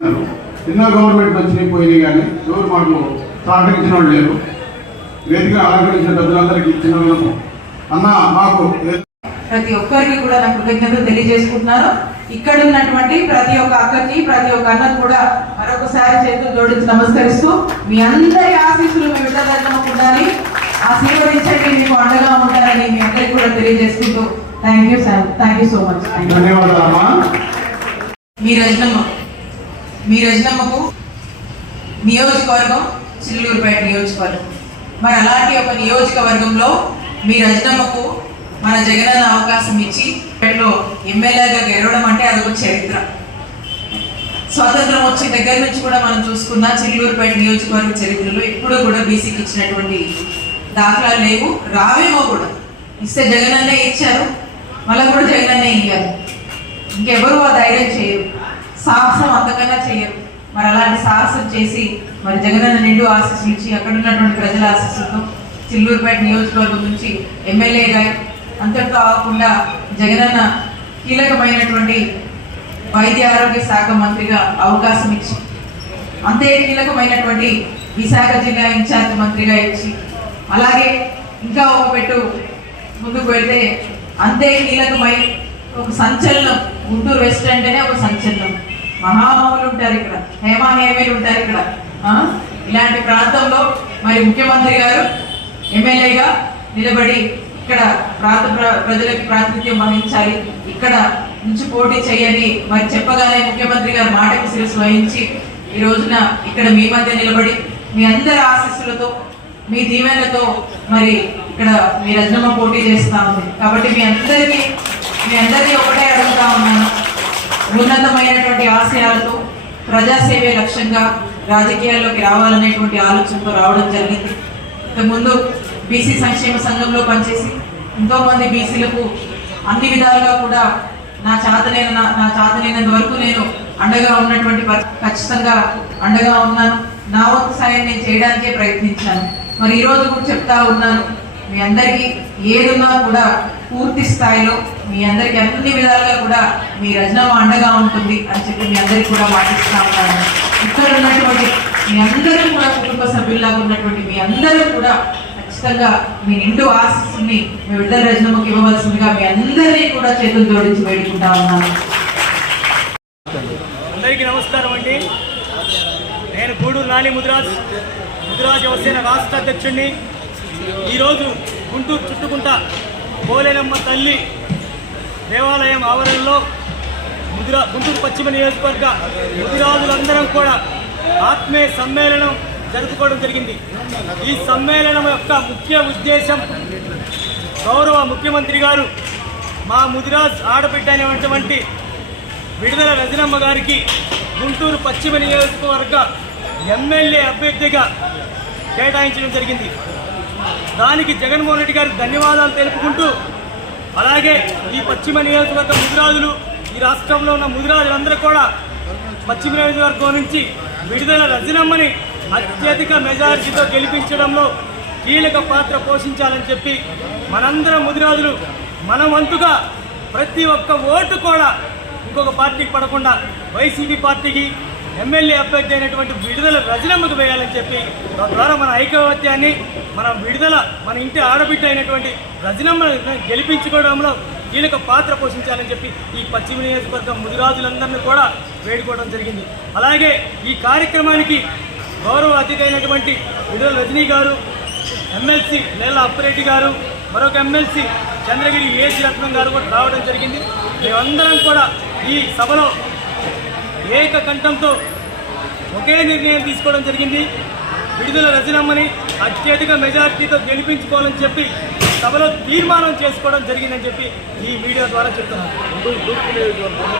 ఎన్నో గవర్నమెంట్ వచ్చినాయి పోయినాయి కానీ ఎవరు మాకు సహకరించిన వాళ్ళు లేరు. వేదిక అలంకరించిన పెద్దలందరికీ ఇచ్చిన వాళ్ళకు అన్న మాకు ప్రతి ఒక్కరికి కూడా నా కృతజ్ఞతలు తెలియజేసుకుంటున్నాను. ఇక్కడ ఉన్నటువంటి ప్రతి ఒక్క అక్కకి ప్రతి ఒక్క అన్నకు కూడా మరొకసారి చేతులు జోడించి నమస్కరిస్తూ మీ అందరి ఆశీస్సులు మీ విడుదలకు ఉండాలి ఆశీర్వదించండి మీకు అండగా ఉంటారని మీ అందరికి కూడా తెలియజేసుకుంటూ thank you sir thank you so much thank you ధన్యవాదాలమ్మా మీ రజనమ్మ. మీ రజనమ్మకు నియోజకవర్గం చిల్లూరుపేట నియోజకవర్గం. మరి అలాంటి ఒక నియోజకవర్గంలో మీ రజనమ్మకు మన జగనన్న అవకాశం ఇచ్చి పేటలో ఎమ్మెల్యేగా గెలవడం అంటే అదొక చరిత్ర. స్వాతంత్రం వచ్చిన దగ్గర నుంచి కూడా మనం చూసుకున్న చిల్లూరుపేట నియోజకవర్గ చరిత్రలో ఎప్పుడూ కూడా బీసీకి ఇచ్చినటువంటి దాఖలాలు లేవు రావేమో కూడా. ఇస్తే జగనన్నే ఇచ్చారు మళ్ళీ కూడా జగనన్నే ఇయ్యారు ఇంకెవరు ఆ ధైర్యం చేయరు. సాహసం మరి అలాంటి సాహసం చేసి మరి జగనన్న నిండు ఆశీస్సులు ఇచ్చి అక్కడ ఉన్నటువంటి ప్రజల ఆశీస్సులతో చిల్లూరుపేట నియోజకవర్గం నుంచి ఎమ్మెల్యేగా అంతటితో కాకుండా జగనన్న కీలకమైనటువంటి వైద్య ఆరోగ్య శాఖ మంత్రిగా అవకాశం ఇచ్చి అంతే కీలకమైనటువంటి విశాఖ జిల్లా ఇన్ఛార్జ్ మంత్రిగా ఇచ్చి అలాగే ఇంకా ఒక పెట్టు ముందుకు వెళ్తే అంతే కీలకమై ఒక సంచలనం గుంటూరు వెస్ట్ అంటేనే ఒక సంచలనం. మహామహులు ఉంటారు ఇక్కడ. హేమా హేమీలు ఉంటారు ఇక్కడ. ఆ? ఇలాంటి ప్రాంతంలో మరి ముఖ్యమంత్రి గారు ఎమ్మెల్యేగా నిలబడి ఇక్కడ ప్రాంత ప్ర- ప్రజలకు ప్రాతినిధ్యం వహించాలి. ఇక్కడ నుంచి పోటీ చేయని మరి చెప్పగానే ముఖ్యమంత్రి గారు మాటకు శిరస్సు వహించి ఈ రోజున ఇక్కడ మీ మధ్య నిలబడి మీ అందరి ఆశీస్సులతో మీ దీవెనలతో మరి ఇక్కడ మీ రజనమ్మ పోటీ చేస్తా ఉంది. కాబట్టి మీ అందరికీ మీ అందరినీ ఒకటే అడుగుతా ఉన్నాను. ఉన్నతమైనటువంటి ఆశయాలతో ప్రజాసేవే లక్ష్యంగా రాజకీయాల్లోకి రావాలనేటువంటి ఆలోచనతో రావడం జరిగింది. ఇంతకుముందు బీసీ సంక్షేమ సంఘంలో పనిచేసి ఎంతోమంది బీసీలకు అన్ని విధాలుగా కూడా నా చేతనైన నా- చేతనైనంత వరకు నేను అండగా ఉన్నటువంటి ఖచ్చితంగా అండగా ఉన్నాను. నా వంతు సాయం నేను చేయడానికే ప్రయత్నించాను. మరి ఈరోజు కూడా చెప్తా ఉన్నాను. మీ అందరికీ ఏదున్నా కూడా పూర్తి స్థాయిలో మీ అందరికీ అన్ని విధాలుగా కూడా మీ రచనమ్మ అండగా ఉంటుంది అని చెప్పి మీ అందరికీ కూడా మాటిస్తా ఉన్నాను. ఇక్కడ ఉన్నటువంటి మీ అందరూ కూడా కుటుంబ సభ్యుల్లాగా ఉన్నటువంటి మీ అందరూ కూడా ఖచ్చితంగా మీ నిండు ఆశస్సుని మీ విడుదల రచనమ్మకి ఇవ్వవలసిందిగా మీ అందరినీ కూడా చేతులు జోడించి వేడుకుంటా ఉన్నాను. అందరికీ నమస్కారం అండి. నేను గూడూరు నాని ముదిరాజ్ ముదిరాజ్ వ్యవసాయ రాష్ట్ర అధ్యక్షుడిని. ఈరోజు గుంటూరు చుట్టుకుంట పోలేనమ్మ తల్లి దేవాలయం ఆవరణలో ముదిరా గుంటూరు పశ్చిమ నియోజకవర్గ ముదిరాజులందరం కూడా ఆత్మీయ సమ్మేళనం జరుపుకోవడం జరిగింది. ఈ సమ్మేళనం యొక్క ముఖ్య ఉద్దేశం గౌరవ ముఖ్యమంత్రి గారు మా ముదిరాజ్ ఆడబిడ్డ అనేటువంటి విడుదల రజనమ్మ గారికి గుంటూరు పశ్చిమ నియోజకవర్గ ఎమ్మెల్యే అభ్యర్థిగా కేటాయించడం జరిగింది. దానికి జగన్మోహన్ రెడ్డి గారికి ధన్యవాదాలు తెలుపుకుంటూ అలాగే ఈ పశ్చిమ నియోజకవర్గ ముదిరాజులు ఈ రాష్ట్రంలో ఉన్న ముదిరాజులందరూ కూడా పశ్చిమ నియోజకవర్గం నుంచి విడుదల రజనమ్మని అత్యధిక మెజారిటీతో గెలిపించడంలో కీలక పాత్ర పోషించాలని చెప్పి మనందరం ముదిరాజులు మన వంతుగా ప్రతి ఒక్క ఓటు కూడా ఇంకొక పార్టీకి పడకుండా వైసీపీ పార్టీకి ఎమ్మెల్యే అభ్యర్థి అయినటువంటి విడుదల రజనమ్మకు వేయాలని చెప్పి తద్వారా మన ఐకమత్యాన్ని మన విడుదల మన ఇంటి ఆడబిడ్డ అయినటువంటి రజనమ్మ గెలిపించుకోవడంలో కీలక పాత్ర పోషించాలని చెప్పి ఈ పశ్చిమ నియోజకవర్గం ముదిరాజులందరినీ కూడా వేడుకోవడం జరిగింది. అలాగే ఈ కార్యక్రమానికి గౌరవ అతిథి అయినటువంటి విడుదల రజనీ గారు ఎమ్మెల్సీ నేల అప్పిరెడ్డి గారు మరొక ఎమ్మెల్సీ చంద్రగిరి ఏసీ రత్నం గారు కూడా రావడం జరిగింది. మేమందరం కూడా ఈ సభలో ఏకకంఠంతో ఒకే నిర్ణయం తీసుకోవడం జరిగింది. విడుదల రచనమ్మని అత్యధిక మెజార్టీతో గెలిపించుకోవాలని చెప్పి సభలో తీర్మానం చేసుకోవడం జరిగిందని చెప్పి ఈ మీడియా ద్వారా చెప్తున్నాను